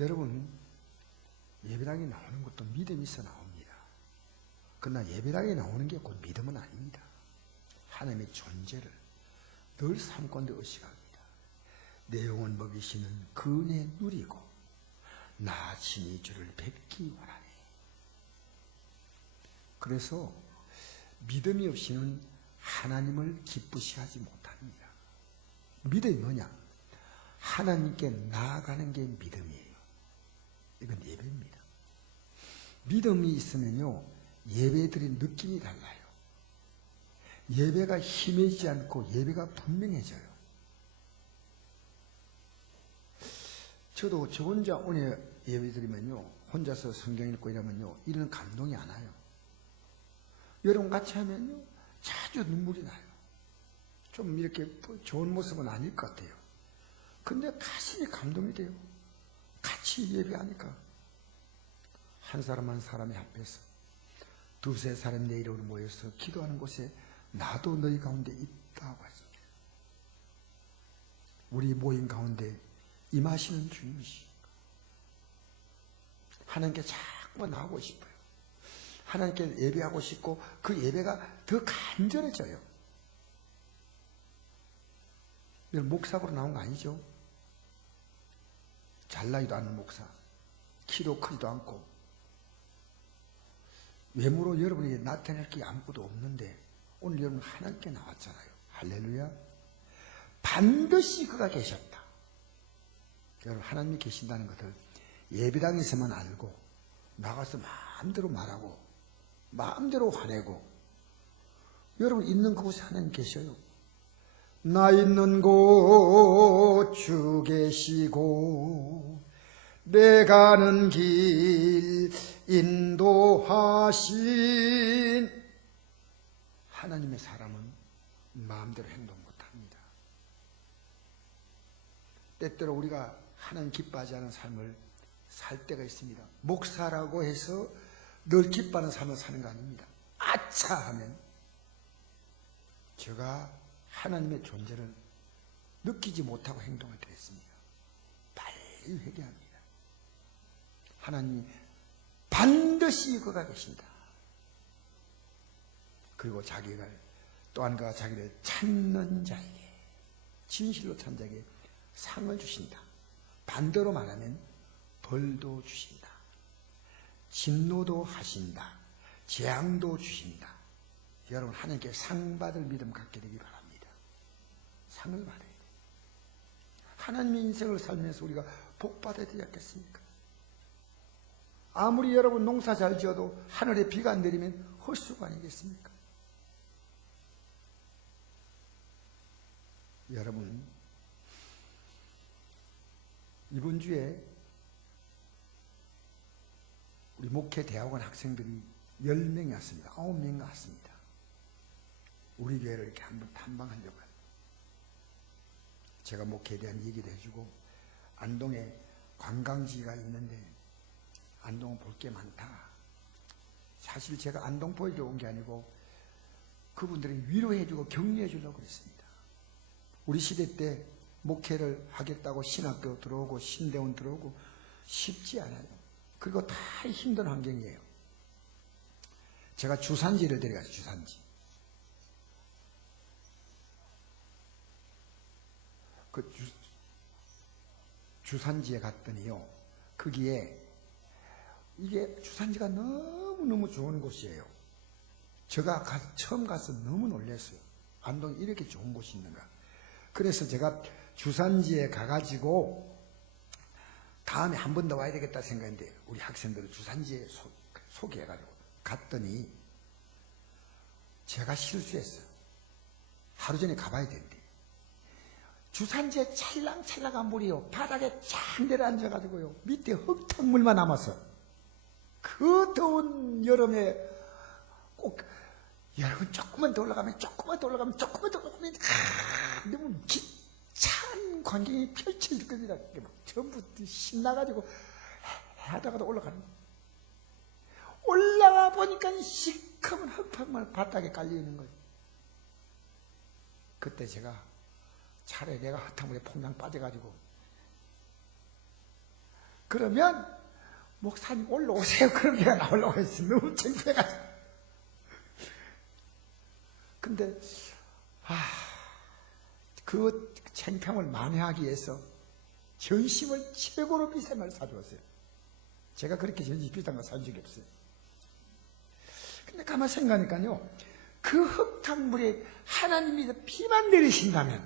여러분, 예배당에 나오는 것도 믿음이 있어 나옵니다. 그러나 예배당에 나오는 게 곧 믿음은 아닙니다. 하나님의 존재를 늘 삼권대 의식합니다. 내 영혼 먹이시는 그 은혜 누리고 나 친히 주를 뵙기 원하네. 그래서 믿음이 없이는 하나님을 기쁘시 하지 못합니다. 믿음이 뭐냐? 하나님께 나아가는 게 믿음이에요. 이건 예배입니다. 믿음이 있으면요, 예배드린 느낌이 달라요. 예배가 힘해지지 않고 예배가 분명해져요. 저도 저 혼자 오늘 예배드리면요, 혼자서 성경 읽고 이러면요, 이런 감동이 안 와요. 여러분 같이 하면요, 자주 눈물이 나요. 좀 이렇게 좋은 모습은 아닐 것 같아요. 근데 가슴이 감동이 돼요. 같이 예배하니까. 한 사람 한 사람의 앞에서 두세 사람 내 이름으로 모여서 기도하는 곳에 나도 너희 가운데 있다고 했습니다. 우리 모임 가운데 임하시는 주님이시. 하나님께 자꾸 나오고 싶어요. 하나님께 예배하고 싶고 그 예배가 더 간절해져요. 목사로 나온 거 아니죠? 잘나지도 않는 목사, 키도 크지도 않고 외모로 여러분에게 나타낼 게 아무것도 없는데 오늘 여러분 하나님께 나왔잖아요. 할렐루야. 반드시 그가 계셨다. 여러분 하나님이 계신다는 것을 예배당에서만 알고 나가서 마음대로 말하고 마음대로 화내고 여러분 있는 그곳에 하나님 계셔요. 나 있는 곳 주 계시고 내 가는 길 인도하신 하나님의 사람은 마음대로 행동 못합니다. 때때로 우리가 하나님 기뻐하지 않은 삶을 살 때가 있습니다. 목사라고 해서 늘 기뻐하는 삶을 사는 거 아닙니다. 아차 하면 제가 하나님의 존재를 느끼지 못하고 행동할 때가 있습니다. 빨리 회개합니다. 하나님이 반드시 그가 계신다. 그리고 자기를 또한 그가 자기를 찾는 자에게 진실로 찾는 자에게 상을 주신다. 반대로 말하면 벌도 주신다. 진노도 하신다. 재앙도 주신다. 여러분 하나님께 상 받을 믿음 갖게 되기 바랍니다. 상을 받아야 돼요. 하나님의 인생을 살면서 우리가 복 받아야 되지 않겠습니까? 아무리 여러분 농사 잘 지어도 하늘에 비가 안 내리면 헛수고 아니겠습니까? 여러분 이번 주에 우리 목회 대학원 학생들이 10명이 왔습니다. 9명이 왔습니다. 우리 교회를 이렇게 한번 탐방하려고 해요. 제가 목회에 대한 얘기도 해주고 안동에 관광지가 있는데 안동은 볼 게 많다. 사실 제가 안동 보여주러 온 게 아니고 그분들이 위로해주고 격려해주려고 그랬습니다. 우리 시대 때 목회를 하겠다고 신학교 들어오고 신대원 들어오고 쉽지 않아요. 그리고 다 힘든 환경이에요. 제가 주산지를 데려가서 주산지. 그 주산지에 갔더니요. 거기에 이게 주산지가 너무너무 좋은 곳이에요. 제가 처음 가서 너무 놀랐어요. 안동에 이렇게 좋은 곳이 있는가. 그래서 제가 주산지에 가가지고 다음에 한 번 더 와야 되겠다 생각했는데 우리 학생들을 주산지에 소개해가지고 갔더니 제가 실수했어요. 하루 전에 가봐야 되는데 주산지에 찰랑찰랑한 물이요. 바닥에 쫙 내려앉아가지고요. 밑에 흙탕물만 남았어. 그 더운 여름에 꼭 여러분 조금만 더 올라가면 너무 기찬 광경이 펼쳐질 겁니다. 전부 신나가지고 하다가도 올라가는 거예요. 올라가 보니까 시커먼 흙탕물 바닥에 깔려있는 거예요. 그때 제가 차라리 내가 흙탕물에 퐁당 빠져가지고 그러면 목사님 올라오세요. 그런 게 나오려고 했어요. 너무 창피해가지고. 근데 그 창피함을 만회하기 위해서 전심을 최고로 비싼 걸 사주었어요. 제가 그렇게 전심 비싼 거 산 적이 없어요. 근데 가만 생각하니까요, 그 흙탕물에 하나님이 피만 내리신다면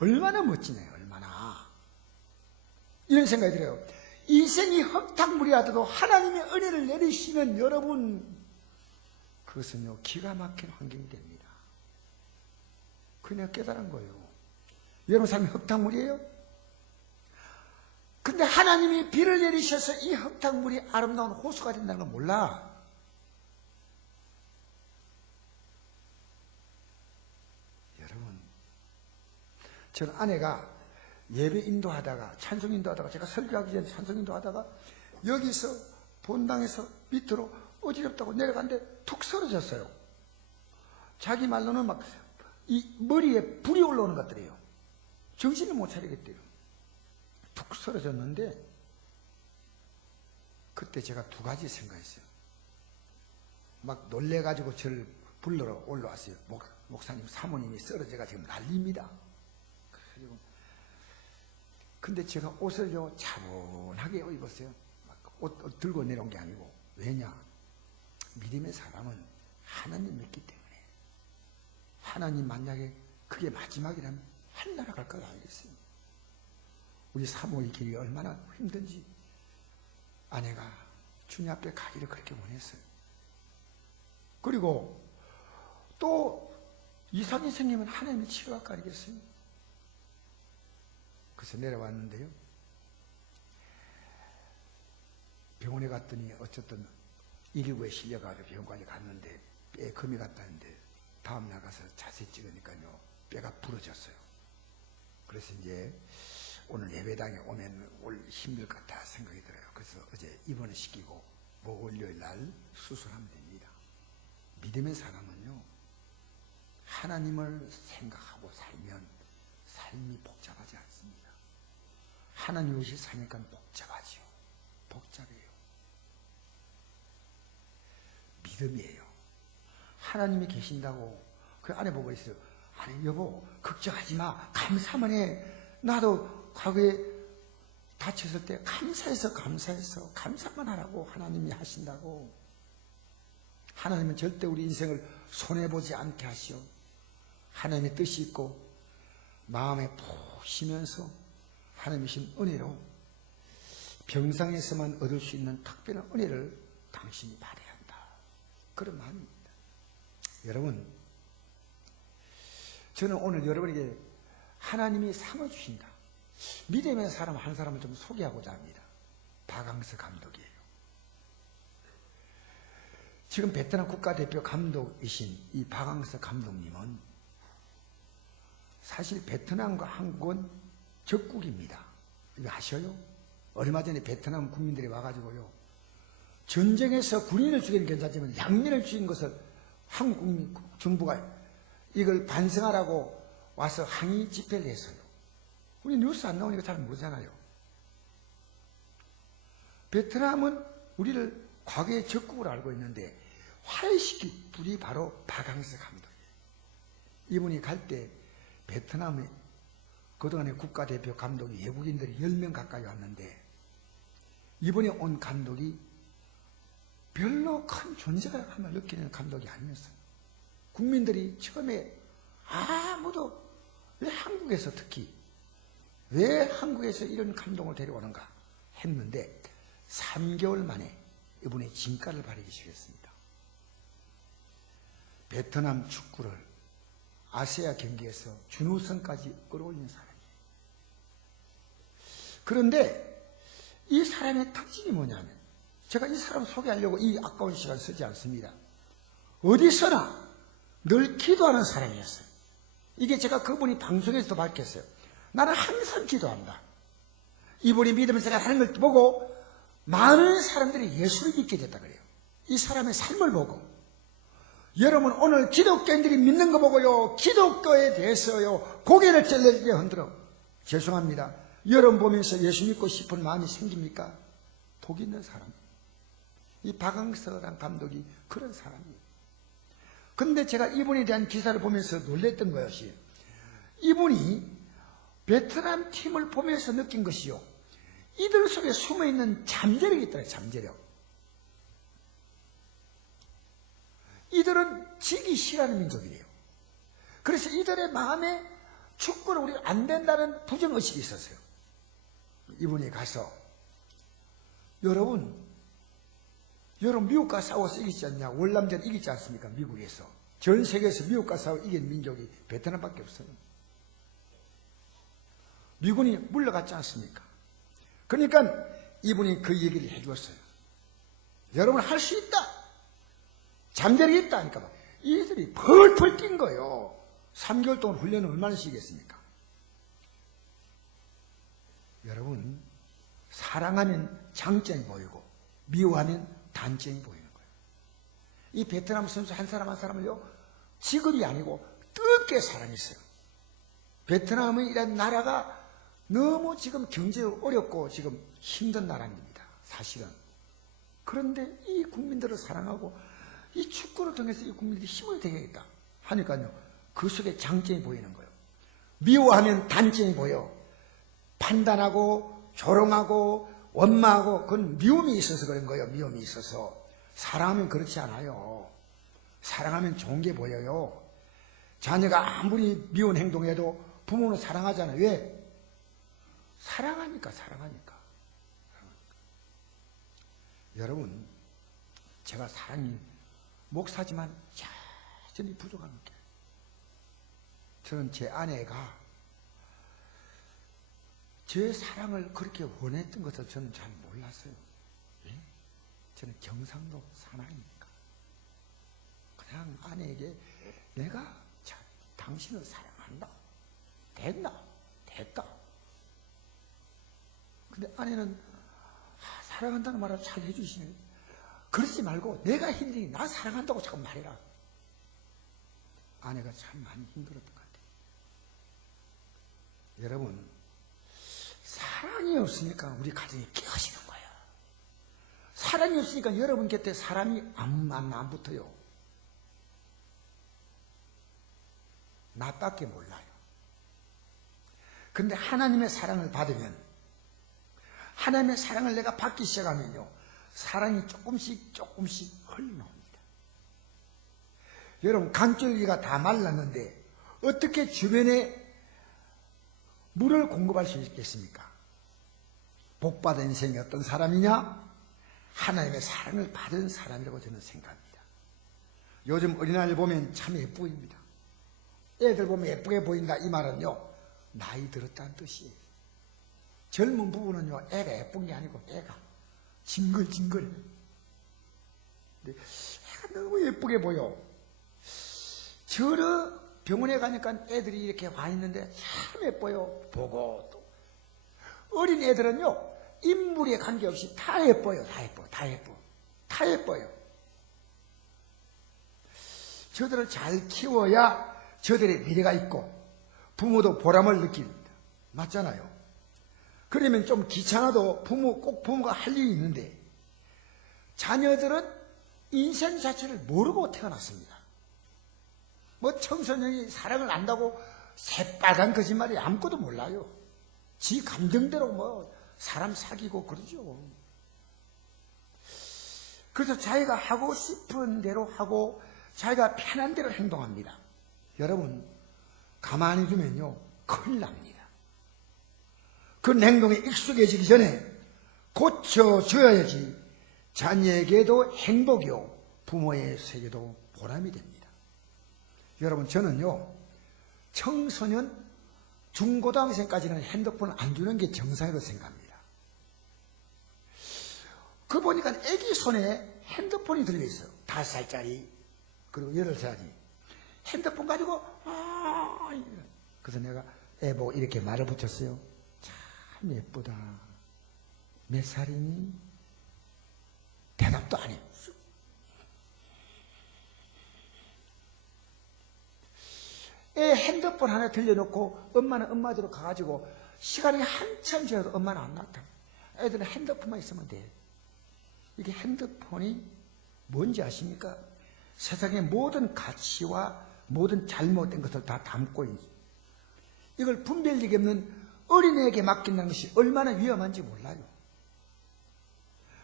얼마나 멋지네요. 얼마나. 이런 생각이 들어요. 인생이 흙탕물이라도 하나님의 은혜를 내리시면 여러분, 그것은요 기가 막힌 환경이 됩니다. 그냥 깨달은 거예요. 여러분 삶이 흙탕물이에요? 근데 하나님이 비를 내리셔서 이 흙탕물이 아름다운 호수가 된다는 걸 몰라. 여러분, 저는 아내가 예배 인도하다가, 찬송 인도하다가, 제가 설교하기 전에 찬송 인도하다가 여기서 본당에서 밑으로 어지럽다고 내려갔는데 툭 쓰러졌어요. 자기 말로는 막 이 머리에 불이 올라오는 것들이에요. 정신을 못 차리겠대요. 툭 쓰러졌는데 그때 제가 두 가지 생각했어요. 막 놀래가지고 저를 불러러 올라왔어요. 목사님, 사모님이 쓰러져가 지금 난립니다. 근데 제가 옷을요 차분하게 입었어요. 막 옷 들고 내려온 게 아니고. 왜냐? 믿음의 사람은 하나님 믿기 때문에. 하나님 만약에 그게 마지막이라면 하늘나라 갈 걸 알겠어요. 우리 사모의 길이 얼마나 힘든지 아내가 주님 앞에 가기를 그렇게 원했어요. 그리고 또 이상이 생기면 하나님이 치료할 거 아니겠어요? 그래서 내려왔는데요, 병원에 갔더니 어쨌든 119에 실려가지고 병원까지 갔는데 뼈에 금이 갔다는데 다음날 가서 자세히 찍으니까요 뼈가 부러졌어요. 그래서 이제 오늘 예배당에 오면 올 힘들 것 같다 생각이 들어요. 그래서 어제 입원을 시키고 목요일 날 수술하면 됩니다. 믿음의 사람은요 하나님을 생각하고 살면 삶이 복잡하지 않습니다. 하나님 없이 사니까 복잡하지요. 복잡해요. 믿음이에요. 하나님이 계신다고 그 아내 보고 있어요. 아니 여보 걱정하지 마. 감사만 해. 나도 과거에 다쳤을 때 감사해서 감사만 하라고 하나님이 하신다고. 하나님은 절대 우리 인생을 손해보지 않게 하시오. 하나님의 뜻이 있고 마음에 푹 쉬면서 하나님이 신 은혜로 병상에서만 얻을 수 있는 특별한 은혜를 당신이 받아야 한다. 그런 마음입니다. 여러분, 저는 오늘 여러분에게 하나님이 상을 주신다. 믿음의 사람 한 사람을 좀 소개하고자 합니다. 박항서 감독이에요. 지금 베트남 국가대표 감독이신 이 박항서 감독님은 사실 베트남과 한국은 적국입니다. 이거 아셔요? 얼마 전에 베트남 국민들이 와가지고요, 전쟁에서 군인을 죽이는 괜찮지만 양민을 죽인 것을 한국 국민 정부가 이걸 반성하라고 와서 항의 집회를 했어요. 우리 뉴스 안 나오니까 잘 모르잖아요. 베트남은 우리를 과거의 적국으로 알고 있는데 화해시킨 분이 바로 박항서 감독이에요. 이분이 갈 때 베트남에 그동안의 국가대표 감독이 외국인들이 10명 가까이 왔는데 이번에 온 감독이 별로 큰 존재감을 느끼는 감독이 아니었어요. 국민들이 처음에 아무도 왜 한국에서 특히 왜 한국에서 이런 감동을 데려오는가 했는데 3개월 만에 이분의 진가를 발휘하기 시작했습니다. 베트남 축구를 아시아 경기에서 준우승까지 끌어올린 사람이에요. 그런데 이 사람의 특징이 뭐냐면, 제가 이 사람 소개하려고 이 아까운 시간 쓰지 않습니다. 어디서나 늘 기도하는 사람이었어요. 이게 제가 그분이 방송에서도 밝혔어요. 나는 항상 기도한다. 이분이 믿음의 생활을 하는 걸 보고 많은 사람들이 예수를 믿게 됐다 그래요. 이 사람의 삶을 보고. 여러분 오늘 기독교인들이 믿는 거 보고요, 기독교에 대해서요 고개를 쩔레게 흔들어. 죄송합니다. 여러분 보면서 예수 믿고 싶은 마음이 생깁니까? 복 있는 사람. 이 박항서란 감독이 그런 사람이에요. 근데 제가 이분에 대한 기사를 보면서 놀랬던 것이, 이분이 베트남 팀을 보면서 느낀 것이요, 이들 속에 숨어있는 잠재력이 있더라고요. 잠재력. 이들은 지기 싫어하는 민족이래요. 그래서 이들의 마음에 축구를 우리가 안 된다는 부정의식이 있었어요. 이분이 가서 여러분 미국과 싸워서 이기지 않냐? 월남전 이기지 않습니까? 미국에서. 전 세계에서 미국과 싸워 이긴 민족이 베트남밖에 없어요. 미군이 물러갔지 않습니까? 그러니까 이분이 그 얘기를 해주었어요. 여러분 할 수 있다. 잠재력이 있다니까. 이들이 펄펄 뛴 거예요. 3개월 동안 훈련을 얼마나 시겠습니까? 여러분, 사랑하면 장점이 보이고 미워하면 단점이 보이는 거예요. 이 베트남 선수 한 사람 한 사람을요, 직업이 아니고 뜨겁게 사랑했어요. 베트남이라는 나라가 너무 지금 경제가 어렵고 지금 힘든 나라입니다. 사실은. 그런데 이 국민들을 사랑하고 이 축구를 통해서 이 국민들이 힘을 되겠다 하니까요, 그 속에 장점이 보이는 거예요. 미워하면 단점이 보여. 판단하고 조롱하고 원망하고, 그건 미움이 있어서 그런 거예요. 미움이 있어서. 사랑하면 그렇지 않아요. 사랑하면 좋은 게 보여요. 자녀가 아무리 미운 행동해도 부모는 사랑하잖아요. 왜? 사랑하니까. 여러분, 제가 사랑이 목사지만 여전히 부족한 게, 저는 제 아내가 제 사랑을 그렇게 원했던 것을 저는 잘 몰랐어요. 예? 저는 경상도 사나이니까 그냥 아내에게 내가 당신을 사랑한다. 됐다. 근데 아내는 사랑한다는 말을 잘 해주시네. 그러지 말고 내가 힘드니 나 사랑한다고 자꾸 말해라. 아내가 참 많이 힘들었던 것 같아요. 여러분, 사랑이 없으니까 우리 가정이 깨어지는 거예요. 사랑이 없으니까 여러분 곁에 사람이 안 붙어요. 나밖에 몰라요. 근데 하나님의 사랑을 받으면, 하나님의 사랑을 내가 받기 시작하면요, 사랑이 조금씩 흘러나옵니다. 여러분, 강줄기가 다 말랐는데 어떻게 주변에 물을 공급할 수 있겠습니까? 복받은 인생이 어떤 사람이냐? 하나님의 사랑을 받은 사람이라고 저는 생각합니다. 요즘 어린아이를 보면 참 예쁘게 보입니다. 애들 보면 예쁘게 보인다, 이 말은요, 나이 들었다는 뜻이에요. 젊은 부부는요, 애가 예쁜 게 아니고 애가 징글징글. 근데 애가 너무 예쁘게 보여. 저러 병원에 가니까 애들이 이렇게 와 있는데 참 예뻐요. 보고 또. 어린 애들은요, 인물에 관계없이 다 예뻐요. 다 예뻐요. 저들을 잘 키워야 저들의 미래가 있고 부모도 보람을 느낍니다. 맞잖아요. 그러면 좀 귀찮아도 꼭 부모가 할 일이 있는데, 자녀들은 인생 자체를 모르고 태어났습니다. 뭐 청소년이 사랑을 안다고 새빨간 거짓말이 아무것도 몰라요. 지 감정대로 뭐 사람 사귀고 그러죠. 그래서 자기가 하고 싶은 대로 하고 자기가 편한 대로 행동합니다. 여러분, 가만히 두면요, 큰일 납니다. 그런 행동에 익숙해지기 전에 고쳐줘야지 자녀에게도 행복이요, 부모에게도 보람이 됩니다. 여러분, 저는요, 청소년, 중고등학생까지는 핸드폰을 안 주는 게 정상이라고 생각합니다. 그 보니까 애기 손에 핸드폰이 들려있어요. 5살짜리, 그리고 8살짜리. 핸드폰 가지고, 그래서 내가 애 보고 이렇게 말을 붙였어요. 참 예쁘다. 몇 살이니? 대답도 안 해요. 애 핸드폰 하나 들려놓고 엄마는 엄마대로 가가지고 시간이 한참 지나도 엄마는 안 나타나. 애들은 핸드폰만 있으면 돼. 이게 핸드폰이 뭔지 아십니까? 세상의 모든 가치와 모든 잘못된 것을 다 담고 있는, 이걸 분별력이 없는 어린애에게 맡긴다는 것이 얼마나 위험한지 몰라요.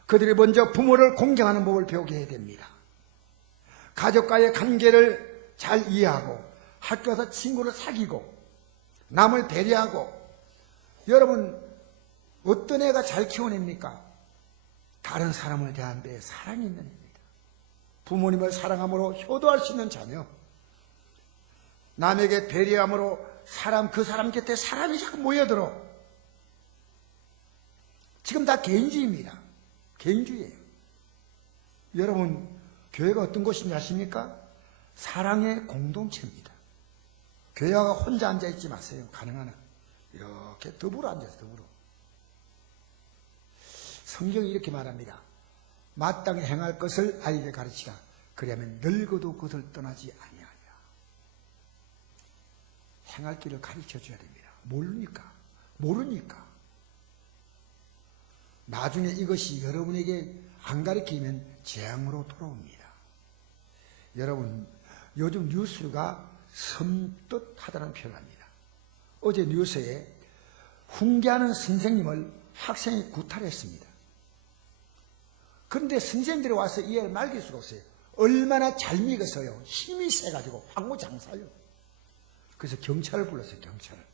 그들이 먼저 부모를 공경하는 법을 배우게 해야 됩니다. 가족과의 관계를 잘 이해하고 학교에서 친구를 사귀고 남을 배려하고. 여러분, 어떤 애가 잘 키운 애입니까? 다른 사람을 대한 데에 사랑이 있는 애입니다. 부모님을 사랑함으로 효도할 수 있는 자녀, 남에게 배려함으로 그 사람 곁에 사람이 자꾸 모여들어. 지금 다 개인주의입니다. 개인주의예요. 여러분, 교회가 어떤 곳인지 아십니까? 사랑의 공동체입니다. 교회가 혼자 앉아있지 마세요. 가능한 한 이렇게 더불어 앉아서 더불어. 성경이 이렇게 말합니다. 마땅히 행할 것을 아이에게 가르치라. 그러면 늙어도 그것을 떠나지 아니하리라. 행할 길을 가르쳐줘야 됩니다. 모르니까. 나중에 이것이 여러분에게 안 가르치면 재앙으로 돌아옵니다. 여러분, 요즘 뉴스가 섬뜩하다는 표현을 합니다. 어제 뉴스에 훈계하는 선생님을 학생이 구타했습니다. 그런데 선생님들이 와서 이해를 말릴 수가 없어요. 얼마나 잘 믿어서요. 힘이 세가지고 황무장사요. 그래서 경찰을 불렀어요. 경찰을.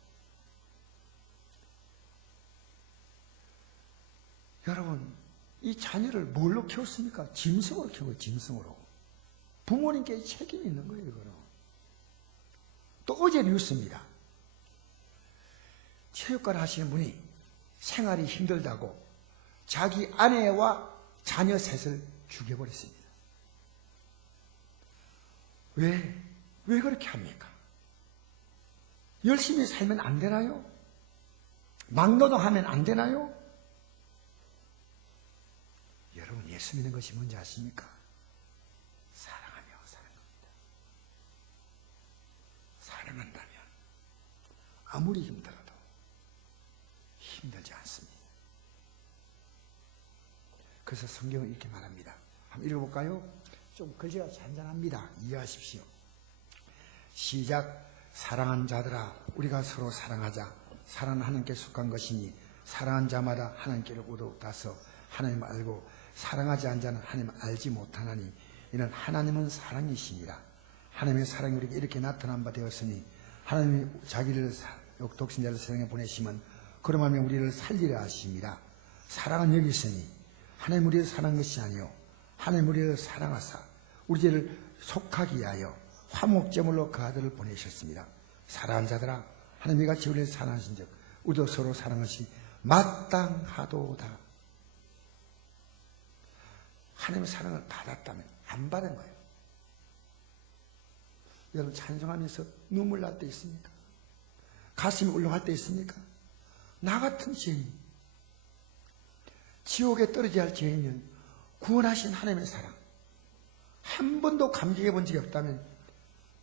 여러분, 이 자녀를 뭘로 키웠습니까? 짐승으로 키워요. 짐승으로. 부모님께 책임이 있는 거예요. 이거는. 또 어제 뉴스입니다. 체육관 하시는 분이 생활이 힘들다고 자기 아내와 자녀 셋을 죽여버렸습니다. 왜 그렇게 합니까? 열심히 살면 안 되나요? 막노동하면 안 되나요? 여러분, 예수 믿는 것이 뭔지 아십니까? 사랑하며 사는 겁니다. 사랑한다면 아무리 힘들어도 힘들지 않습니다. 그래서 성경은 이렇게 말합니다. 한번 읽어볼까요? 좀 글씨가 잔잔합니다. 이해하십시오. 시작. 사랑한 자들아, 우리가 서로 사랑하자. 사랑은 하나님께 속한 것이니 사랑한 자마다 하나님께로 얻어다서 하나님을 알고 사랑하지 않은 자는 하나님을 알지 못하나니 이는 하나님은 사랑이시니라. 하나님의 사랑이 우리에게 이렇게 나타난 바 되었으니 하나님이 자기를 독생자를 세상에 보내시면 그러하며 우리를 살리려 하심이라. 사랑은 여기 있으니 하나님 우리를 사랑한 것이 아니요 하나님 우리를 사랑하사 우리 죄를 속하기 위하여 화목제물로 그 아들을 보내셨습니다. 사랑하는 자들아, 하나님이 같이 우리를 사랑하신 즉 우리도 서로 사랑하는 것이 마땅하도다. 하나님의 사랑을 받았다면 안 받은 거예요. 여러분, 찬송하면서 눈물 날 때 있습니까? 가슴이 울렁할 때 있습니까? 나 같은 죄인, 지옥에 떨어져야 할 죄인은 구원하신 하나님의 사랑 한 번도 감격해 본 적이 없다면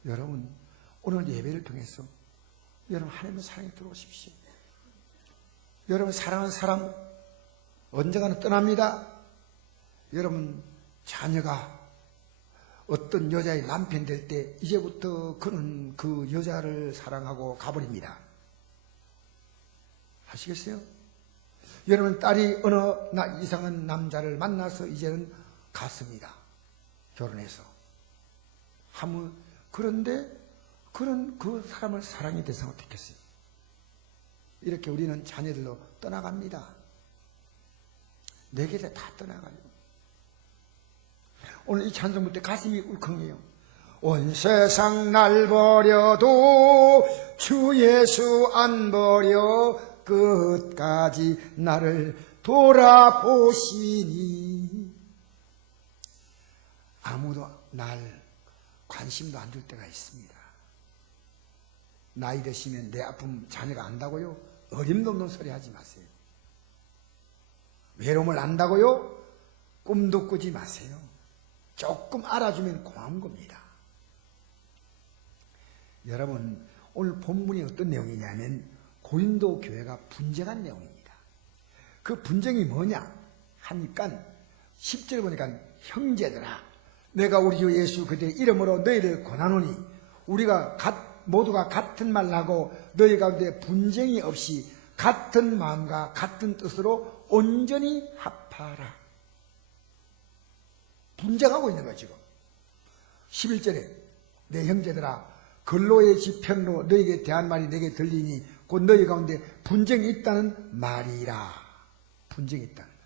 여러분, 오늘 예배를 통해서 여러분 하나님의 사랑에 들어오십시오. 여러분, 사랑하는 사람 언젠가는 떠납니다. 여러분, 자녀가 어떤 여자의 남편 될 때 이제부터 그는 그 여자를 사랑하고 가버립니다. 아시겠어요? 여러분, 딸이 어느 이상한 남자를 만나서 이제는 갔습니다. 결혼해서. 그런데 그는 그 사람을 사랑의 대상으로 택했어요. 이렇게 우리는 자녀들로 떠나갑니다. 내 곁에 다 떠나가요. 오늘 이 찬송 볼 때 가슴이 울컥해요. 온 세상 날 버려도 주 예수 안 버려 끝까지 나를 돌아보시니. 아무도 날 관심도 안 줄 때가 있습니다. 나이 드시면 내 아픔 자녀가 안다고요? 어림도 없는 소리 하지 마세요. 외로움을 안다고요? 꿈도 꾸지 마세요. 조금 알아주면 고마운 겁니다. 여러분, 오늘 본문이 어떤 내용이냐면 고린도 교회가 분쟁한 내용입니다. 그 분쟁이 뭐냐 하니까 10절 보니까 형제들아 내가 우리 주 예수 그리스도의 이름으로 너희를 권하노니 우리가 모두가 같은 말을 하고 너희 가운데 분쟁이 없이 같은 마음과 같은 뜻으로 온전히 합하라. 분쟁하고 있는 거죠 지금. 11절에 내 형제들아 근로의 지편으로 너희에게 대한 말이 내게 들리니 곧 너희 가운데 분쟁이 있다는 말이라. 분쟁이 있다는 말.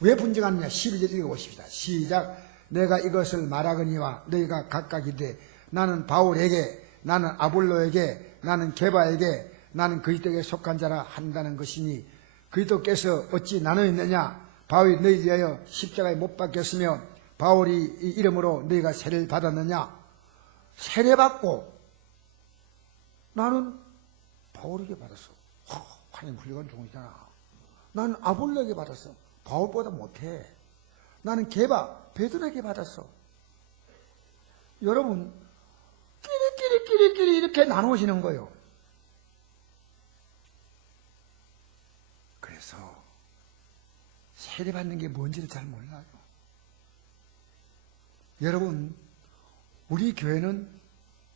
왜 분쟁하느냐 12절 읽어보십시다. 시작. 내가 이것을 말하거니와 너희가 각각 이르되 나는 바울에게 나는 아볼로에게 나는 게바에게 나는 그리스도에게 속한 자라 한다는 것이니 그리스도께서 어찌 나누었느냐. 바울이 너희 위하여 십자가에 못 박혔으며 바울이 이 이름으로 너희가 세례를 받았느냐. 세례받고 나는 바울에게 받았어. 하나님 훌륭한 종이잖아. 나는 아볼로에게 받았어. 바울보다 못해. 나는 게바 베드로에게 받았어. 여러분 끼리 이렇게 나누어지는 거예요. 그래서 세례받는 게 뭔지를 잘 몰라요. 여러분 우리 교회는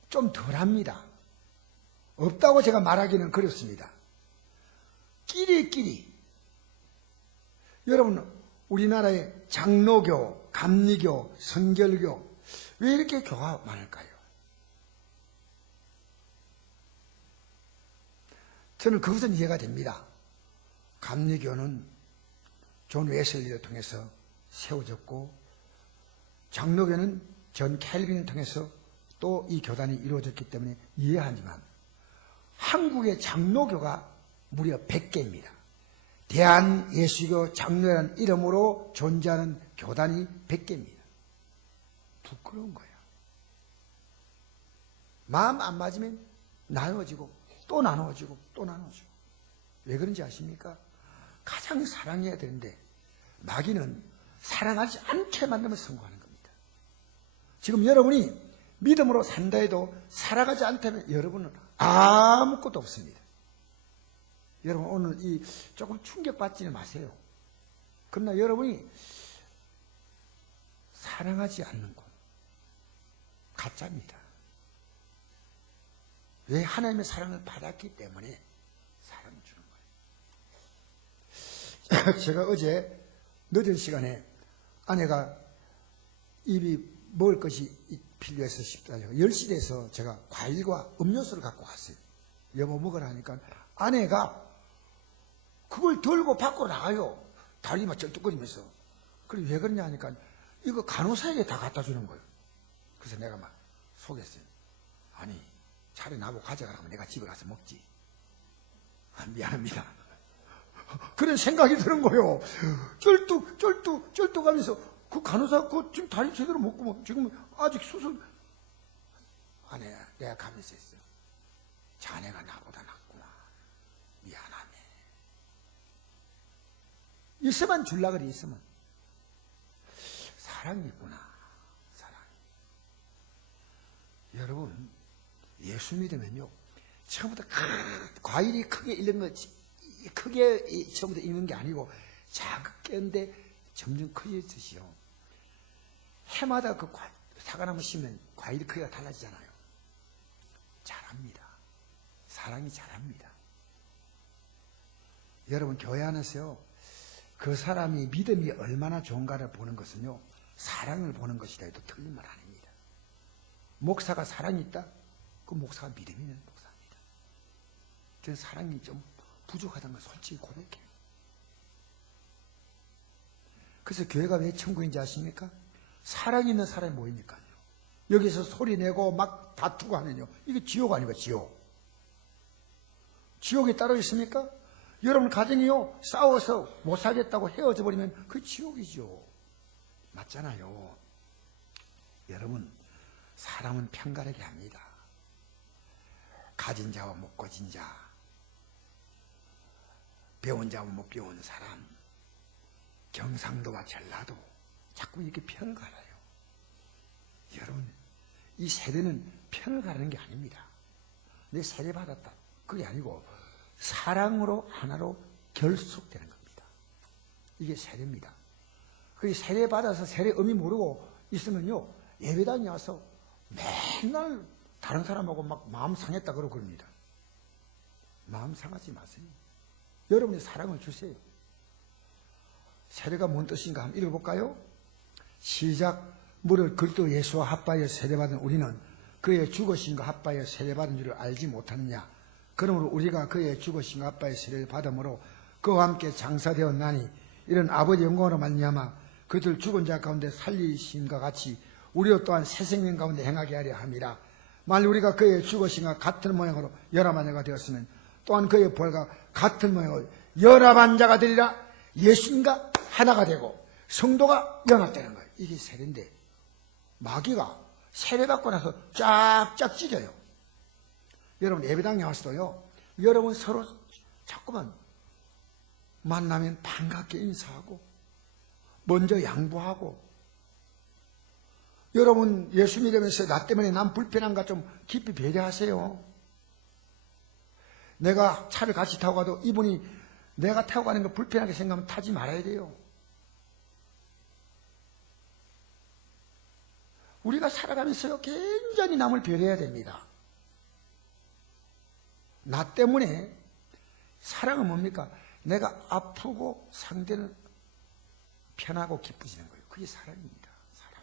좀 덜합니다. 없다고 제가 말하기는 그렇습니다. 끼리 여러분 우리나라의 장로교, 감리교, 성결교 왜 이렇게 교가 많을까요? 저는 그것은 이해가 됩니다. 감리교는 존 웨슬리를 통해서 세워졌고 장로교는 존 캘빈을 통해서 또 이 교단이 이루어졌기 때문에 이해하지만 한국의 장로교가 무려 100개입니다. 대한예수교 장로라는 이름으로 존재하는 교단이 100개입니다. 부끄러운 거예요. 마음 안 맞으면 나누어지고 또 나누어지고 또 나누어지고. 왜 그런지 아십니까? 가장 사랑해야 되는데 마귀는 사랑하지 않게 만들면 성공하는 겁니다. 지금 여러분이 믿음으로 산다 해도 살아가지 않다면 여러분은 아무것도 없습니다. 여러분 오늘 이 조금 충격받지는 마세요. 그러나 여러분이 사랑하지 않는 것 가짜입니다. 왜? 하나님의 사랑을 받았기 때문에 사랑을 주는 거예요. 제가 어제 늦은 시간에 아내가 입이 먹을 것이 필요해서 싶다죠. 10시 돼서 제가 과일과 음료수를 갖고 갔어요. 여보 먹으라 하니까 아내가 그걸 들고 밖으로 나가요. 다리만 쩔뚝거리면서. 그리고 왜 그러냐 하니까 이거 간호사에게 다 갖다 주는 거예요. 그래서 내가 막 속였어요. 아니 차라리 나보고 가져가라면 내가 집에 가서 먹지. 미안합니다. 그런 생각이 드는 거예요. 쩔뚝 하면서 그 간호사 지금 다리 제대로 먹고 뭐 지금 아직 수술. 아내야 내가 가면서 했어. 자네가 나보다 낫구나. 미안하네. 있으면 줄라 그래. 있으면 사랑이 있구나. 사랑이. 여러분 예수 믿으면요 처음부터 과일이 크게 익는 거지 크게 처음부터 익는 게 아니고 작게 했는데 점점 커지듯이요. 해마다 그 사과나무 심으면 과일 크기가 달라지잖아요. 잘합니다. 사랑이 잘합니다. 여러분 교회 안에서요 그 사람이 믿음이 얼마나 좋은가를 보는 것은요 사랑을 보는 것이다 해도 틀린 말 아닙니다. 목사가 사랑이 있다? 그 목사가 믿음이 있는 목사입니다. 저는 사랑이 좀 부족하다는 걸 솔직히 고백해요. 그래서 교회가 왜 천국인지 아십니까? 사랑 있는 사람이 모이니까요. 여기서 소리 내고 막 다투고 하면요 이게 지옥 아니고 지옥. 지옥이 따로 있습니까? 여러분 가정이요 싸워서 못 살겠다고 헤어져 버리면 그게 지옥이죠. 맞잖아요. 여러분 사람은 편가르게 합니다. 가진 자와 못 가진 자, 배운 자와 못 배운 사람, 경상도와 전라도 자꾸 이렇게 편을 갈아요. 여러분 이 세대는 편을 가르는 게 아닙니다. 내 세례 받았다. 그게 아니고 사랑으로 하나로 결속되는 겁니다. 이게 세례입니다. 그 세례 받아서 세례 의미 모르고 있으면요, 예배당에 와서 맨날 다른 사람하고 막 마음 상했다 그러고 그럽니다. 마음 상하지 마세요. 여러분의 사랑을 주세요. 세례가 뭔 뜻인가 한번 읽어볼까요? 시작. 무릇 그리스도 예수와 합하여 세례받은 우리는 그의 죽으심과 합하여 세례받은 줄을 알지 못하느냐. 그러므로 우리가 그의 죽으심과 합하여 세례를 받음으로 그와 함께 장사되었나니 이런 아버지 영광으로 말미암아 그들 죽은 자 가운데 살리심과 같이 우리도 또한 새 생명 가운데 행하게 하려 함이라. 만일 우리가 그의 죽으심과 같은 모양으로 열합한 자가 되었으면 또한 그의 부활과 같은 모양으로 열합한 자가 되리라. 예수님과 하나가 되고 성도가 연합되는 거예요. 이게 세례인데 마귀가 세례 받고 나서 쫙쫙 찢어요. 여러분 예배당에 와서도요, 여러분 서로 자꾸만 만나면 반갑게 인사하고 먼저 양보하고, 여러분 예수 믿으면서 나 때문에 난 불편한가 좀 깊이 배려하세요. 내가 차를 같이 타고 가도 이분이 내가 타고 가는 거 불편하게 생각하면 타지 말아야 돼요. 우리가 살아가면서요, 굉장히 남을 배려해야 됩니다. 나 때문에 사랑은 뭡니까? 내가 아프고 상대는 편하고 기쁘시는 거예요. 그게 사랑입니다. 사랑.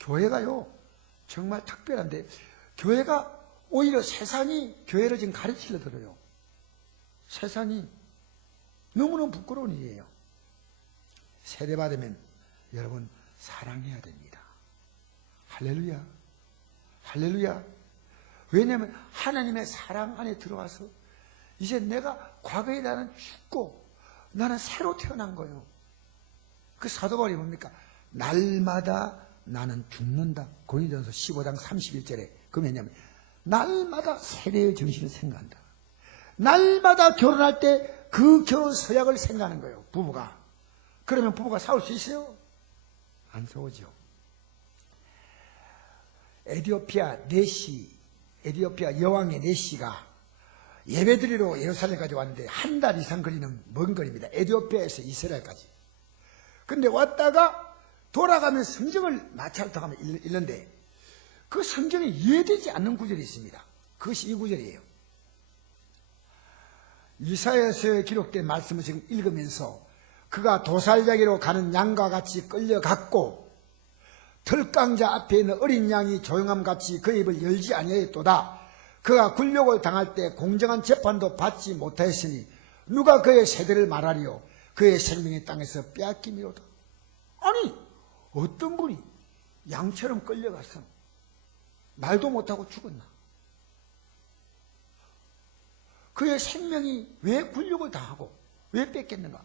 교회가요, 정말 특별한데, 교회가 오히려 세상이 교회를 지금 가르치려 들어요. 세상이 너무너무 부끄러운 일이에요. 세례받으면 여러분 사랑해야 됩니다. 할렐루야. 할렐루야. 왜냐하면 하나님의 사랑 안에 들어와서 이제 내가 과거에 나는 죽고 나는 새로 태어난 거예요. 그 사도바울이 뭡니까? 날마다 나는 죽는다. 고린도전서 15장 31절에 그 뭐냐면 날마다 세례의 정신을 생각한다. 날마다 결혼할 때 그 결혼 서약을 생각하는 거예요. 부부가. 그러면 부부가 싸울 수 있어요? 안 싸우죠. 에티오피아 여왕의 네시가 예배드리러 예루살렘까지 왔는데 한 달 이상 걸리는 먼 거리입니다. 에티오피아에서 이스라엘까지. 근데 왔다가 돌아가면 성경을 마찰을 통하면 읽는데 그 성경에 이해되지 않는 구절이 있습니다. 그것이 이 구절이에요. 이사야서에 기록된 말씀을 지금 읽으면서 그가 도살자기로 가는 양과 같이 끌려갔고 들강자 앞에 있는 어린 양이 조용함같이 그 입을 열지 아니하였도다. 그가 굴욕을 당할 때 공정한 재판도 받지 못하였으니 누가 그의 세대를 말하리요. 그의 생명이 땅에서 빼앗김이로다. 아니 어떤 분이 양처럼 끌려가서 말도 못하고 죽었나? 그의 생명이 왜 굴욕을 당하고 왜 뺏겼는가?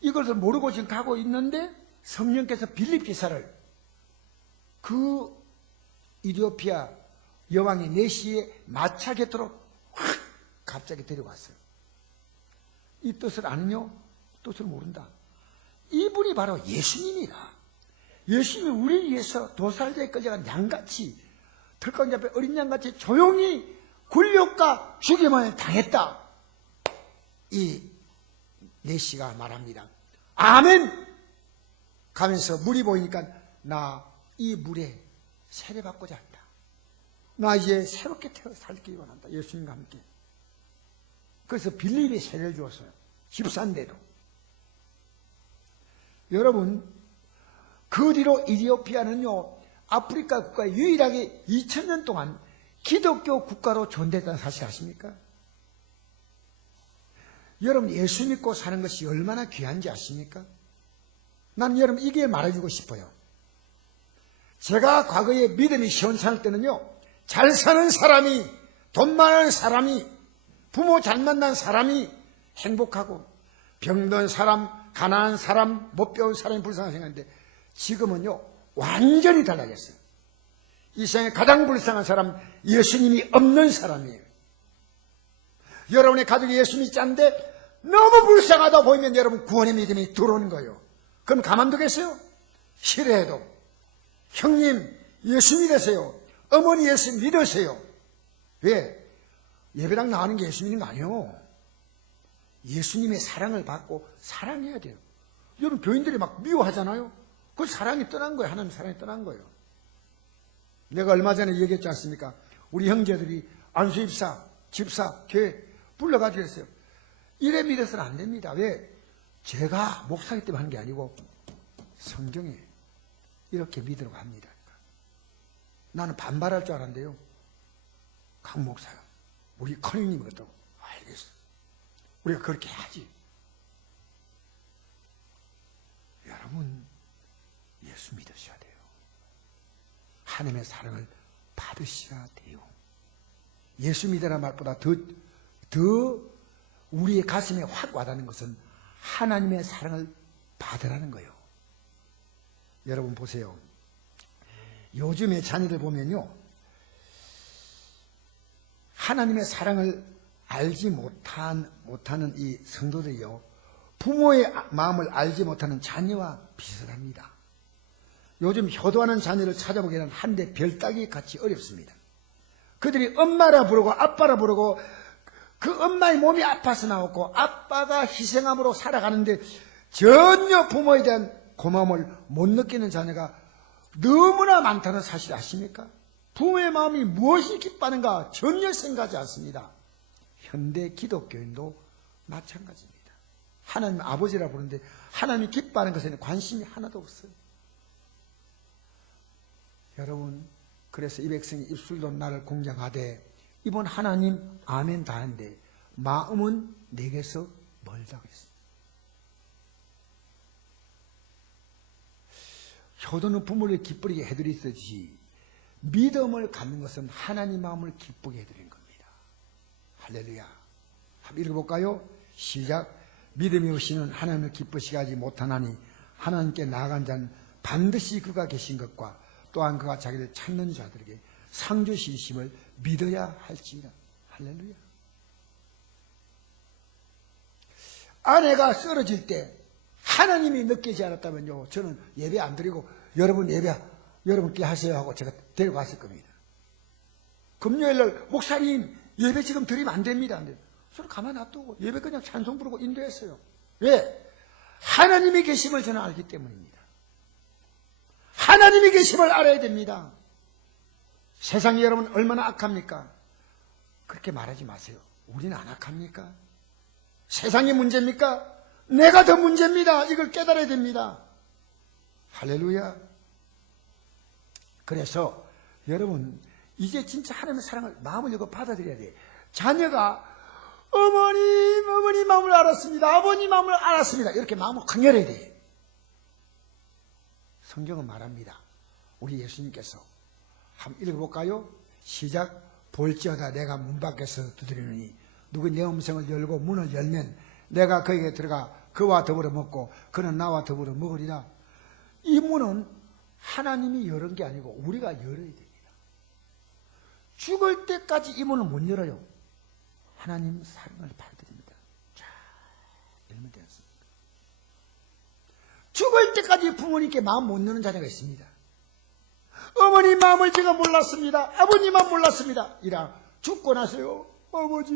이것을 모르고 지금 가고 있는데 성령께서 빌립 기사를 그 이디오피아 여왕의 네시의 마차 곁으로 확 갑자기 데려왔어요. 이 뜻을 아느냐? 뜻을 모른다. 이분이 바로 예수님이다. 예수님이 우리를 위해서 도살자에 끌려간 양같이 들강자 앞에 어린 양같이 조용히 굴욕과 죽임을 당했다. 이 네시가 말합니다. 아멘! 가면서 물이 보이니까 나 이 물에 세례받고자 한다. 나 이제 새롭게 살기 원한다. 예수님과 함께. 그래서 빌립이 세례를 주었어요. 집사인데도. 여러분 그 뒤로 이디오피아는요 아프리카 국가에 유일하게 2000년 동안 기독교 국가로 존재했다는 사실 아십니까? 여러분 예수 믿고 사는 것이 얼마나 귀한지 아십니까? 나는 여러분 이게 말해주고 싶어요. 제가 과거에 믿음이 시원찮을 때는요 잘 사는 사람이, 돈 많은 사람이, 부모 잘 만난 사람이 행복하고 병든 사람, 가난한 사람, 못 배운 사람이 불쌍하게 생각하는데 지금은요 완전히 달라졌어요. 이 세상에 가장 불쌍한 사람 예수님이 없는 사람이에요. 여러분의 가족이 예수 믿지 않는데 너무 불쌍하다 보이면 여러분 구원의 믿음이 들어오는 거예요. 그럼 가만두겠어요? 싫어해도 형님 예수 믿으세요. 어머니 예수 믿으세요. 왜? 예배당 나가는 게 예수 믿는 거 아니에요. 예수님의 사랑을 받고 사랑해야 돼요. 여러분 교인들이 막 미워하잖아요. 그 사랑이 떠난 거예요. 하나님 사랑이 떠난 거예요. 내가 얼마 전에 얘기했지 않습니까? 우리 형제들이 안수입사, 집사, 교회 불러가지고 했어요. 이래 믿어서는 안 됩니다. 왜? 제가 목사기 때문에 하는 게 아니고 성경에 이렇게 믿으라고 합니다. 나는 반발할 줄 알았는데요. 강 목사요. 우리 커닝님이 어떠고? 알겠어. 우리가 그렇게 해야지. 여러분, 예수 믿으셔야 돼요. 하나님의 사랑을 받으셔야 돼요. 예수 믿으라는 말보다 더 우리의 가슴에 확 와닿는 것은 하나님의 사랑을 받으라는 거예요. 여러분 보세요. 요즘의 자녀들 보면요. 하나님의 사랑을 알지 못하는 이 성도들이요. 부모의 마음을 알지 못하는 자녀와 비슷합니다. 요즘 효도하는 자녀를 찾아보기에는 한데 별따기 같이 어렵습니다. 그들이 엄마라 부르고 아빠라 부르고 그 엄마의 몸이 아파서 나왔고 아빠가 희생함으로 살아가는데 전혀 부모에 대한 고마움을 못 느끼는 자녀가 너무나 많다는 사실 아십니까? 부모의 마음이 무엇이 기뻐하는가 전혀 생각하지 않습니다. 현대 기독교인도 마찬가지입니다. 하나님 아버지라 부르는데 하나님이 기뻐하는 것에는 관심이 하나도 없어요. 여러분, 그래서 이 백성이 입술로 나를 공경하되 이번 하나님 아멘 다 하는데 마음은 내게서 멀다 그랬습니다. 효도는 부모를 기쁘게 해드리듯이 믿음을 갖는 것은 하나님 마음을 기쁘게 해드리는 겁니다. 할렐루야. 한번 읽어볼까요? 시작. 믿음이 없이는 하나님을 기쁘시게 하지 못하나니 하나님께 나아간 자는 반드시 그가 계신 것과 또한 그가 자기를 찾는 자들에게 상 주시심을 믿어야 할지니라. 할렐루야. 아내가 쓰러질 때 하나님이 느끼지 않았다면요, 저는 예배 안 드리고 여러분께 하세요 하고 제가 데려갔을 겁니다. 금요일날 목사님 예배 지금 드리면 안 됩니다. 안 돼요. 저는 가만히 놔두고 예배 그냥 찬송 부르고 인도했어요. 왜? 하나님이 계심을 저는 알기 때문입니다. 하나님이 계심을 알아야 됩니다. 세상이 여러분 얼마나 악합니까? 그렇게 말하지 마세요. 우리는 안 악합니까? 세상이 문제입니까? 내가 더 문제입니다. 이걸 깨달아야 됩니다. 할렐루야. 그래서 여러분 이제 진짜 하나님의 사랑을 마음을 열고 받아들여야 돼. 자녀가 어머니 마음을 알았습니다. 아버님 마음을 알았습니다. 이렇게 마음을 강렬해야 돼. 성경은 말합니다. 우리 예수님께서 한번 읽어볼까요? 시작. 볼지어다 내가 문 밖에서 두드리느니 누구 내 음성을 열고 문을 열면 내가 그에게 들어가 그와 더불어 먹고 그는 나와 더불어 먹으리라. 이 문은 하나님이 여는 게 아니고 우리가 열어야 됩니다. 죽을 때까지 이 문을 못 열어요. 하나님 사랑을 받아들입니다. 자, 열면 되었습니다. 죽을 때까지 부모님께 마음 못 여는 자녀가 있습니다. 어머니 마음을 제가 몰랐습니다. 아버님 마음 몰랐습니다. 이라 죽고 나서요. 아버지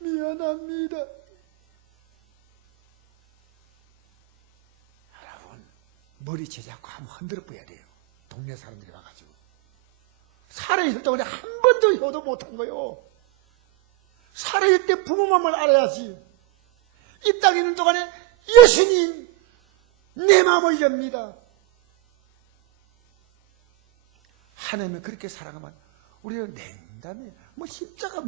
미안합니다. 여러분 머리 제자고 한번 흔들어 보야 돼요. 동네 사람들이 와가지고 살아있을 동안에 한 번도 효도 못한 거요. 살아있을 때 부모 마음을 알아야지. 이 땅에 있는 동안에 예수님 내 마음을 엽니다. 하나님을 그렇게 사랑하면 우리는 냉담해. 뭐 십자가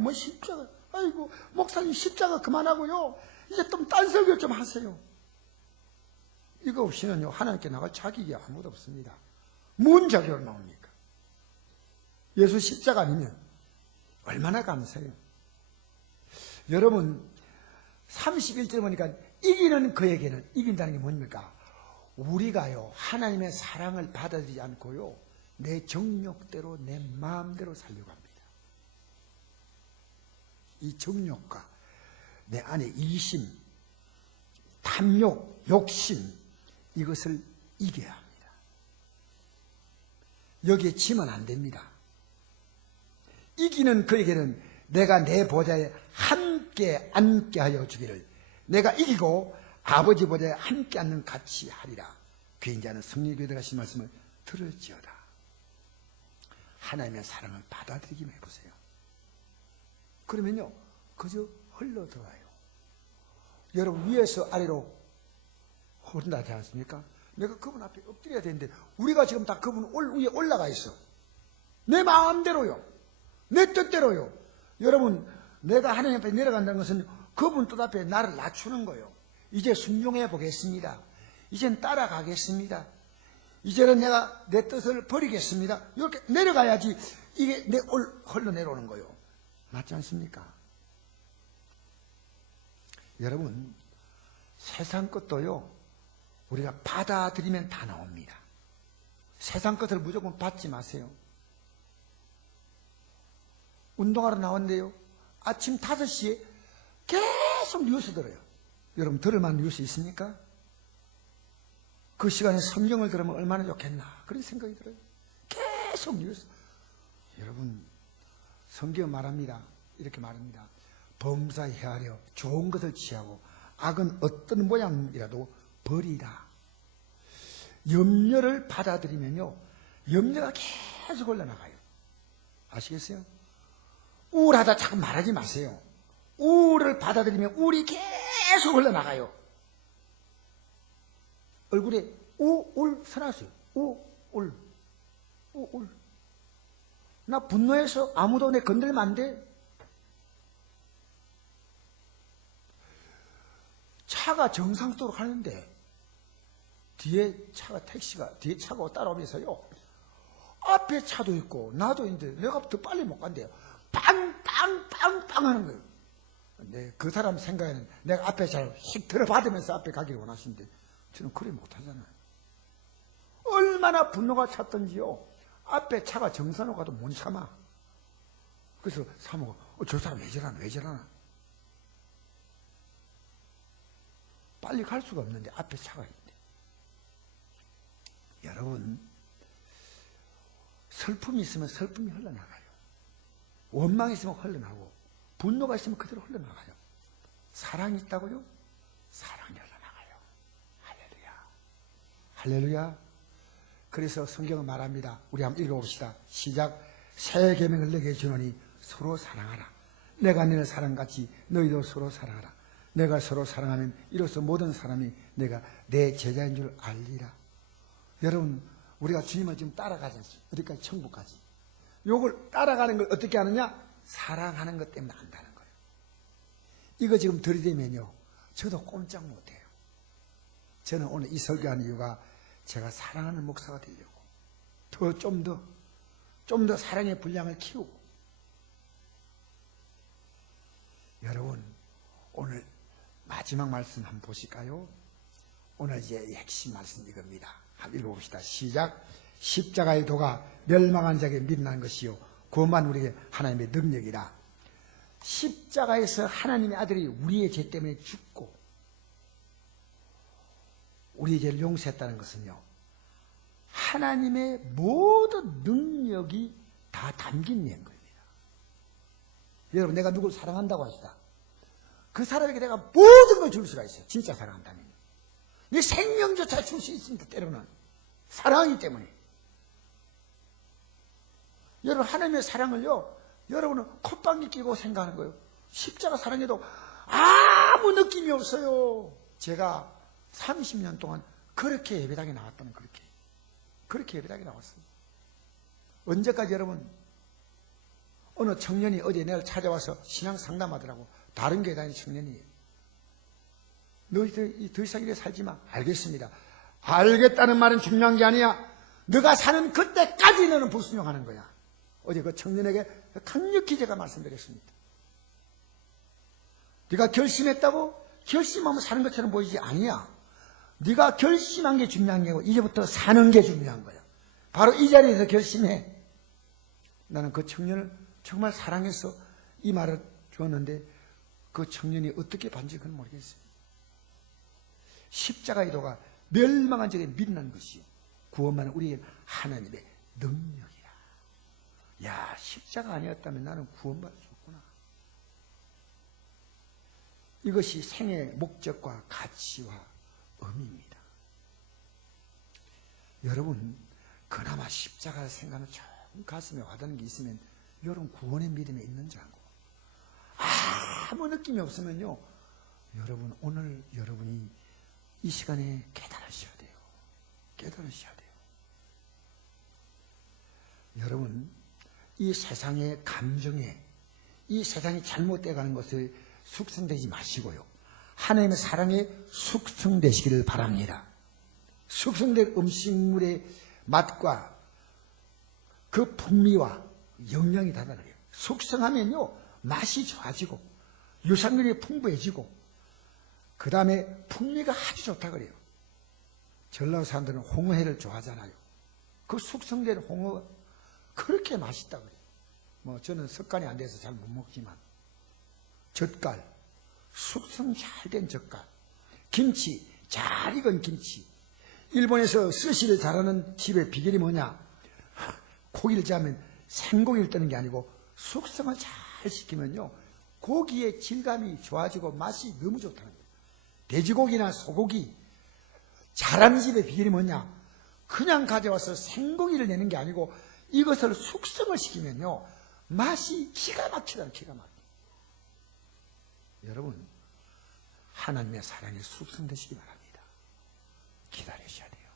아이고 목사님 십자가 그만하고요 이제 좀 딴 설교 좀 하세요. 이거 없이는요 하나님께 나갈 자격이 아무도 없습니다. 뭔 자격으로 나옵니까? 예수 십자가 아니면 얼마나 감사해요. 여러분 31절 보니까 이기는 그에게는 이긴다는 게 뭡니까? 우리가요 하나님의 사랑을 받아들이지 않고요 내 정욕대로 내 마음대로 살려고 합니다. 이 정욕과 내 안에 이심, 탐욕, 욕심 이것을 이겨야 합니다. 여기에 지면 안 됩니다. 이기는 그에게는 내가 내 보좌에 함께 앉게 하여 주기를, 내가 이기고 아버지 보좌에 함께 앉는 같이 하리라. 귀인 자는 성령교회에 하신 말씀을 들을지어다. 하나님의 사랑을 받아들이기만 해보세요. 그러면요, 그저 흘러들어요. 여러분, 위에서 아래로 흐른다지 않습니까? 내가 그분 앞에 엎드려야 되는데 우리가 지금 다 그분 위에 올라가 있어. 내 마음대로요, 내 뜻대로요. 여러분, 내가 하나님 앞에 내려간다는 것은 그분 뜻 앞에 나를 낮추는 거예요. 이제 순종해 보겠습니다. 이젠 따라가겠습니다. 이제는 내가 내 뜻을 버리겠습니다. 이렇게 내려가야지 이게 흘러 내려오는 거예요. 맞지 않습니까? 여러분, 세상 것도요, 우리가 받아들이면 다 나옵니다. 세상 것을 무조건 받지 마세요. 운동하러 나왔는데요, 아침 5시에 계속 뉴스 들어요. 여러분, 들을 만한 뉴스 있습니까? 그 시간에 성경을 들으면 얼마나 좋겠나, 그런 생각이 들어요. 계속 뉴스. 여러분, 성경 말합니다. 이렇게 말합니다. 범사 헤아려 좋은 것을 취하고 악은 어떤 모양이라도 버리라. 염려를 받아들이면요, 염려가 계속 흘러나가요. 아시겠어요? 우울하다 자꾸 말하지 마세요. 우울을 받아들이면 우울이 계속 흘러나가요. 얼굴에 우울 써놨어요. 우울. 나 분노해서 아무도 내 건들면 안 돼. 차가 정상적으로 가는데 뒤에 차가 따라오면서요, 앞에 차도 있고 나도 있는데 내가 더 빨리 못 간대요. 빵빵빵빵 하는 거예요. 근데 그 사람 생각에는 내가 앞에 잘 휙 들어받으면서 앞에 가기를 원하시는데 저는 그래 못하잖아요. 얼마나 분노가 찼던지요, 앞에 차가 정선으로 가도 못 참아. 그래서 사모가 저 사람 왜 저러나 빨리 갈 수가 없는데 앞에 차가 있는데. 여러분, 슬픔이 있으면 슬픔이 흘러나가요. 원망이 있으면 흘러나가고, 분노가 있으면 그대로 흘러나가요. 사랑이 있다고요? 사랑이 흘러나가요. 할렐루야. 할렐루야. 그래서 성경은 말합니다. 우리 한번 읽어봅시다. 시작. 새 계명을 내게 주노니 서로 사랑하라. 내가 너희를 사랑같이 너희도 서로 사랑하라. 내가 서로 사랑하면 이로써 모든 사람이 내가 내 제자인 줄 알리라. 여러분, 우리가 주님을 지금 따라가지 않습니까? 어디까지? 천국까지. 요걸 따라가는 걸 어떻게 하느냐? 사랑하는 것 때문에 안다는 거예요. 이거 지금 들이대면요, 저도 꼼짝 못해요. 저는 오늘 이 설교하는 이유가 제가 사랑하는 목사가 되려고, 좀 더 사랑의 분량을 키우고. 여러분, 오늘 마지막 말씀 한번 보실까요? 오늘 이제 핵심 말씀 이겁니다. 한번 읽어봅시다. 시작. 십자가의 도가 멸망한 자에게 빛난 것이요 그것만 우리에게 하나님의 능력이라. 십자가에서 하나님의 아들이 우리의 죄 때문에 죽고 우리의 죄를 용서했다는 것은요, 하나님의 모든 능력이 다 담긴 겁니다. 여러분, 내가 누구를 사랑한다고 하시다. 그 사람에게 내가 모든 걸 줄 수가 있어요. 진짜 사랑한다면. 내 생명조차 줄 수 있습니다. 때로는 사랑하기 때문에. 여러분, 하나님의 사랑을요, 여러분은 콧방귀 끼고 생각하는 거예요. 십자가 사랑에도 아무 느낌이 없어요. 제가 30년 동안 그렇게 예배당에 나왔다면 그렇게 예배당에 나왔어요. 언제까지? 여러분, 어느 청년이 어제 내가 찾아와서 신앙 상담하더라고. 다른 교회 다니는 청년이에요. 너희 더 이상 이래 살지 마. 알겠습니다. 알겠다는 말은 중요한 게 아니야. 너가 사는 그때까지 너는 불순종하는 거야. 어제 그 청년에게 강력히 제가 말씀드렸습니다. 네가 결심했다고? 결심하면 사는 것처럼 보이지 아니야. 네가 결심한 게 중요한 게고 이제부터 사는 게 중요한 거야. 바로 이 자리에서 결심해. 나는 그 청년을 정말 사랑해서 이 말을 주었는데 그 청년이 어떻게 반지 그건 모르겠어요. 십자가의 도가 멸망한 적에 빛난 것이요 구원만 우리에게 하나님의 능력이라. 야, 십자가 아니었다면 나는 구원받을 수 없구나. 이것이 생의 목적과 가치와 의미입니다. 여러분, 그나마 십자가 생각하면 조금 가슴에 와닿는 게 있으면 여러분 구원의 믿음에 있는지 알고, 아무 느낌이 없으면요, 여러분 오늘 여러분이 이 시간에 깨달으셔야 돼요. 깨달으셔야 돼요. 여러분, 이 세상의 감정에, 이 세상이 잘못되어 가는 것을 숙성되지 마시고요, 하나님의 사랑에 숙성되시기를 바랍니다. 숙성된 음식물의 맛과 그 풍미와 영양이 다르다 그래요. 숙성하면요, 맛이 좋아지고 유산균이 풍부해지고 그 다음에 풍미가 아주 좋다 그래요. 전라도 사람들은 홍어회를 좋아하잖아요. 그 숙성된 홍어 그렇게 맛있다 그래요. 뭐 저는 습관이 안 돼서 잘 못 먹지만, 젓갈, 숙성 잘 된 젓갈, 김치, 잘 익은 김치. 일본에서 스시를 잘하는 집의 비결이 뭐냐? 고기를 잡으면 생고기를 뜨는 게 아니고 숙성을 잘 시키면요, 고기의 질감이 좋아지고 맛이 너무 좋다는 거예요. 돼지고기나 소고기 잘하는 집의 비결이 뭐냐? 그냥 가져와서 생고기를 내는 게 아니고 이것을 숙성을 시키면요, 맛이 기가 막히다. 기가 막혀. 여러분, 하나님의 사랑에 숙성되시기 바랍니다. 기다리셔야 돼요.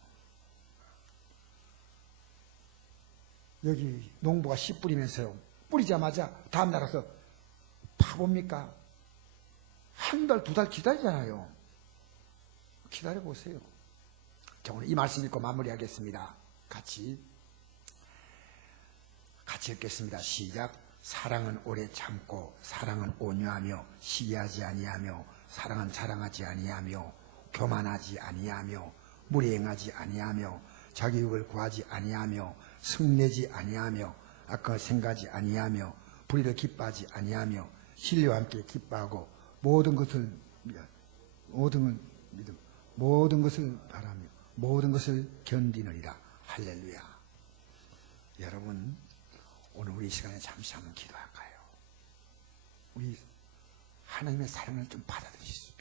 여기 농부가 씨 뿌리면서요, 뿌리자마자 다음날 와서 파봅니까? 한 달, 두 달 기다리잖아요. 기다려보세요. 자, 오늘 이 말씀 읽고 마무리하겠습니다. 같이 읽겠습니다. 시작. 사랑은 오래 참고, 사랑은 온유하며, 시기하지 아니하며, 사랑은 자랑하지 아니하며, 교만하지 아니하며, 무례행하지 아니하며, 자기 욕을 구하지 아니하며, 승내지 아니하며, 악한 생각하지 아니하며, 불의를 기뻐하지 아니하며, 신뢰와 함께 기뻐하고, 모든 것을 바라며, 모든 것을 견디느니라. 할렐루야. 여러분, 오늘 우리 이 시간에 잠시 한번 기도할까요? 우리 하나님의 사랑을 좀 받아들이십시오.